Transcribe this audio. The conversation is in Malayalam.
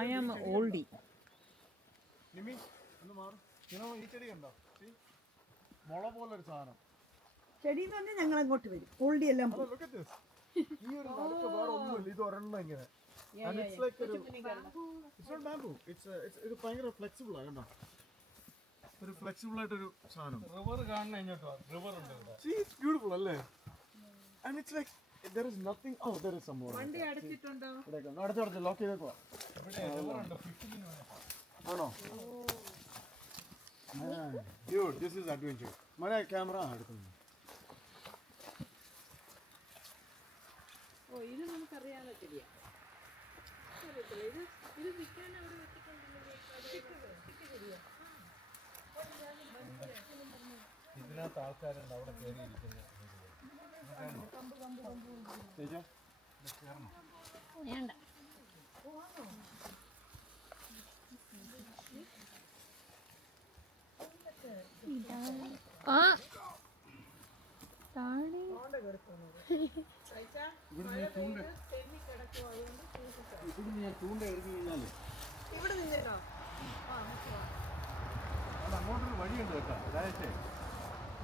I am oldie. നിമി ഒന്ന് മാറും. ഈ ചെടി കണ്ടോ? മുള പോലൊരു സാധനം. ചെടി എന്ന് പറഞ്ഞാൽ ഞങ്ങൾ അങ്ങോട്ട് വരും. ഓൾഡി എല്ലാം ഈ ഒരു നടുക്ക് വേറെ ഒന്നുമില്ല. ഇത് ഒരെണ്ണം ഇങ്ങനെ. And it's like it's not bamboo. It's ഇത് ഭയങ്കര ഫ്ലെക്സിബിൾ ആണ് കണ്ടോ? ഒരു ഫ്ലെക്സിബിൾ ആയിട്ടൊരു സാധനം. റിവർ കാണുന്ന ഇങ്ങോട്ടോ റിവർ ഉണ്ട് ഇവിടെ. See, it's beautiful അല്ലേ? And it's like there is nothing. Oh, there is some more. വണ്ടി അടച്ചിട്ടുണ്ടോ? അടച്ചു ലോക്ക് ചെയ്തേക്കുവാ. ഇവിടെ റിവർ ഉണ്ട് 50 കിലോമീറ്റർ. ആണോ? Dude, this is adventure. മഴ ക്യാമറ എടുക്കുന്നു. ഓ ഇത് നമുക്കറിയാതെ ശരിയാ. ഇത് വിൽക്കാൻ അവിടെ വെച്ചിട്ടുണ്ടല്ലോ. ഇതിനകത്ത് ആൾക്കാരുണ്ട് അവിടെ കയറിയിരിക്കുന്നത്. വേണ്ട. ആ താഴെ ചൂണ്ട എറിഞ്ഞു കഴിഞ്ഞാല് ഇവിടെ നിന്നേക്കാം. അങ്ങോട്ടൊരു വഴിയുണ്ട് കേട്ടോ.